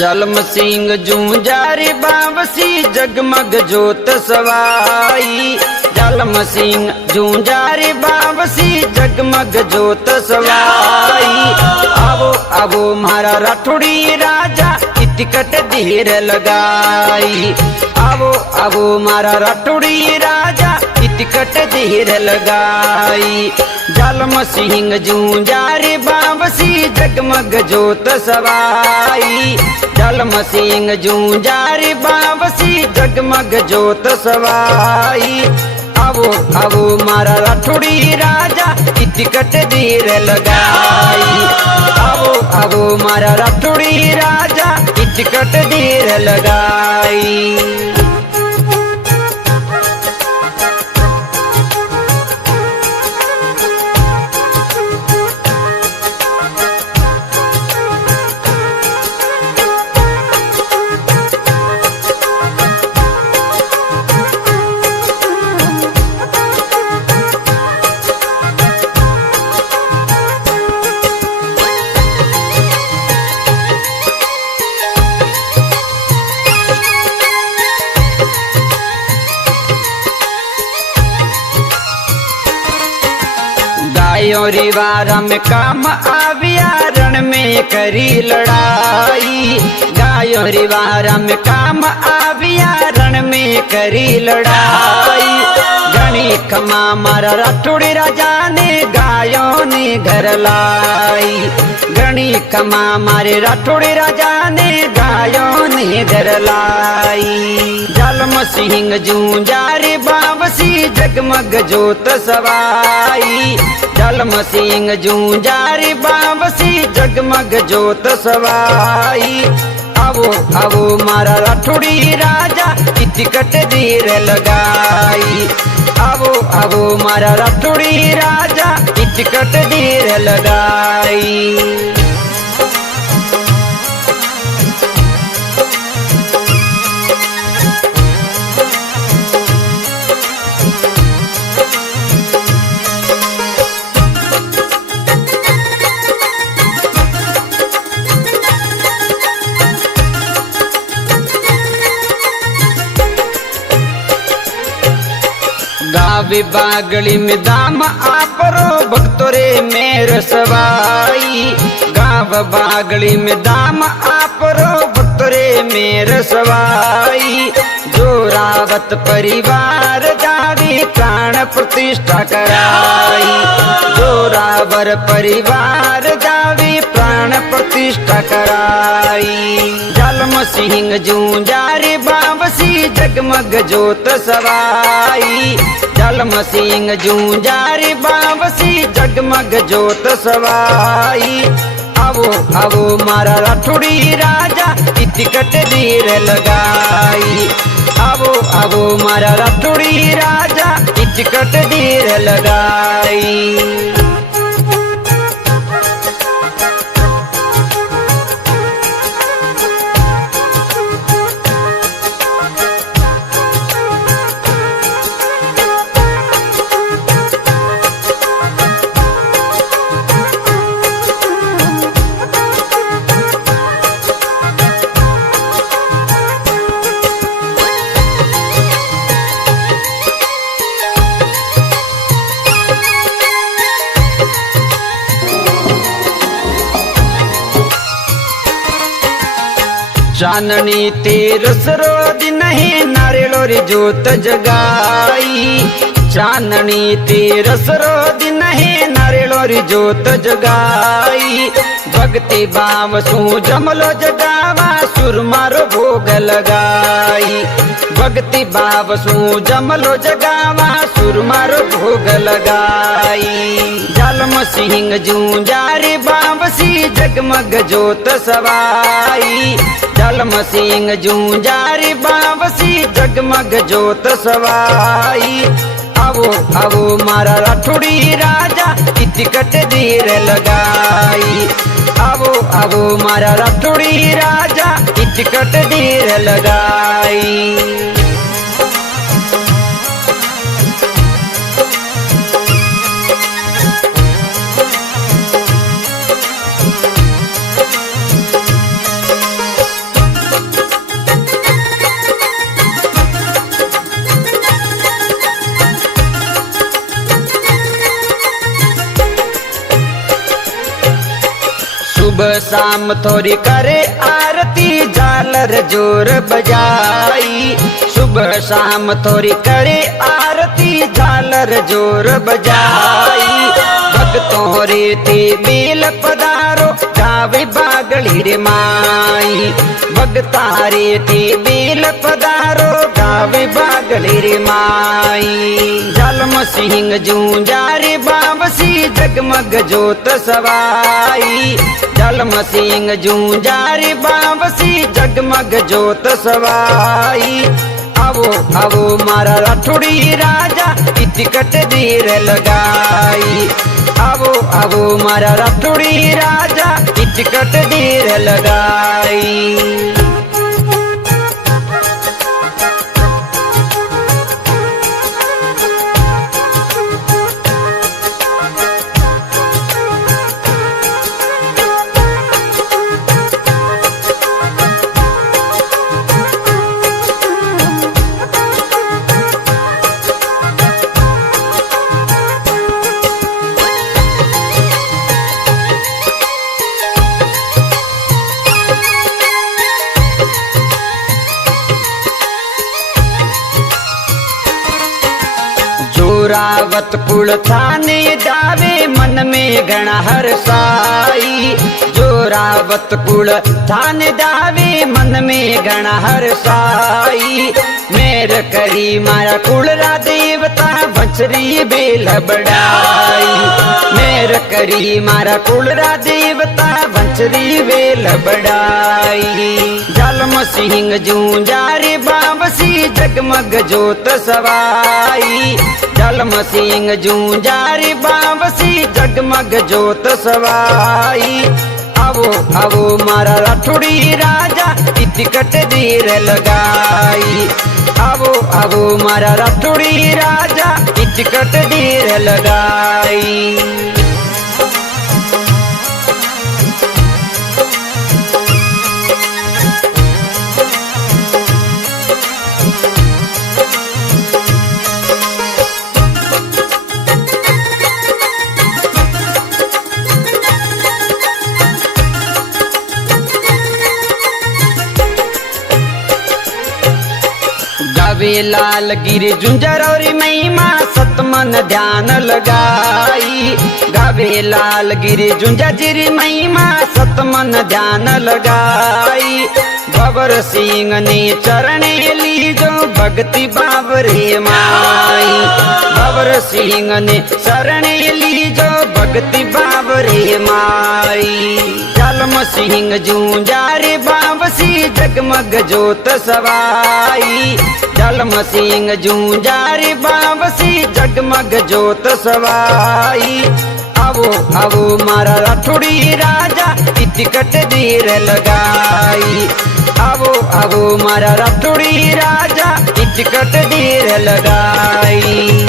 जलम सिंह जूंजारी बावसी जगमग जोत सवाई। जलम सिंह जूंजारी बावसी जगमग जोत सवाई। आवो आवो मारा राठौड़ी राजा टिकट धीर लगाई। आवो आवो मारा राठौड़ी राजा टिकट धीर लगाई। जलम सिंह जूंजारी बावसी जगमग जोत सवाई। जलम सिंह जूंजारी बावसी जगमग जोत सवाई। आवो आवो मारा राठौड़ी राजा टिकट धीर लगाई। आवो आवो मारा राठौड़ी राजा टिकट धीर लगाई। गायों रिवारा में काम आविया रण में करी लड़ाई। गायों रिवारा में काम आविया रण में करी लड़ाई। घणी खमा मारा राठौड़ी राजा ने गायों ने घर लाई। घणी खमा मारे राठौड़ी राजा ने गायों ने घर लाई। जलम सिंह जूंजारी बावसी जगमग जोत सवाई। जलम सिंह जूंजारी बावसी जगमग जोत सवाई। आवो आवो मारा राठौड़ी राजा टिकट धीर लगाई। आवो आवो मारा राठौड़ी राजा टिकट धीर लगाई। गावे बागड़ी में दाम आपरो भक्तोरे मेर सवाई। गाव बागड़ी में दाम आपरो भक्तोरे मेर सवाई। जोरावत परिवार जावी प्राण प्रतिष्ठा कराई। जोरावर परिवार जावी प्राण प्रतिष्ठा कराई। जलम सिंह जूंजारी बावसी जगमग जोत सवाई। जलम सिंह जूंजारी बावसी जगमग जोत सवाई। आवो आवो मारा राठौड़ी राजा टिकट धीर लगाई। आवो आवो मारा राठौड़ी राजा टिकट धीर लगाई। चाननी तेरस रोज नहीं नारियोरी जोत जगाई। चाननी तेरस रोज नहीं नारियोरी जोत जगाई। भक्ति भाव सू जमलो जगावा सुरमारो भोग लगाई। भक्ति भाव सू जमलो जगावा सुरमारो भोग लगाई। जलम सिंह जूंजारी बावसी जगमग जोत सवाई। जलम सिंह जूंजारी बावसी जगमग जोत सवाई। आवो आवो मारा राठौड़ी राजा टिकट धीर लगाई। आवो आवो मारा राठौड़ी राजा टिकट धीर लगाई। सुबह शाम थोड़ी करे आरती झालर जोर बजाई। सुबह शाम थोड़ी करे आरती झालर जोर बजाई। भक्तों रे ते बेल पधारो गावे बागड़ी रे माई। भक्ता रे ते बेल पधारो गावे बागड़ी रे माई। जलम सिंह जूंजा रे बाबसी जगमग जोत सवाई। जलम सिंह जूंजा रे बाबसी जगमग जोत सवाई। आवो आवो मारा राठौड़ी राजा टिकट देर लगाई। आवो आवो मारा राठौड़ी राजा टिकट देर लगाई। जोरावत कुल थाने जावे मन में घना हरसाई। जोरावत कुल थाने जावे मन में घना हरसाई। मेर करी मारा कुलरा देवता बछरी बेल बड़ाई। मेर करी मारा कुलरा देवता बछरी बेल बड़ाई। जलम सिंह जूंजा रे बाबसी जगमग जोत सवाई। जलम सिंह जूंजा रे बाबसी जगमग जोत सवाई। आवो आवो मारा राठौड़ी राजा टिकट देर लगाई। आवो आवो मारा राठौड़ी राजा टिकट देर लगाई। गावे लाल गिरी झुंझर और महिमा सतमन ध्यान लगाई। गावे लाल गिरी झुंझर जिरी महिमा सतमन ध्यान लगाई। बबर सिंह ने चरणे ली जो भक्ति बाबरे माई। बबर सिंह ने चरणे ली जो भक्ति बाबरे माई। जलम सिंह जूंजा रे बाबसी जगमग जोत सवाई। जलम सिंह जूंजा रे बाबसी जगमग जोत सवाई। आवो आवो मारा राठौड़ी राजा टिकट देर लगाई। आवो आवो मारा राठौड़ी राजा टिकट देर लगाई।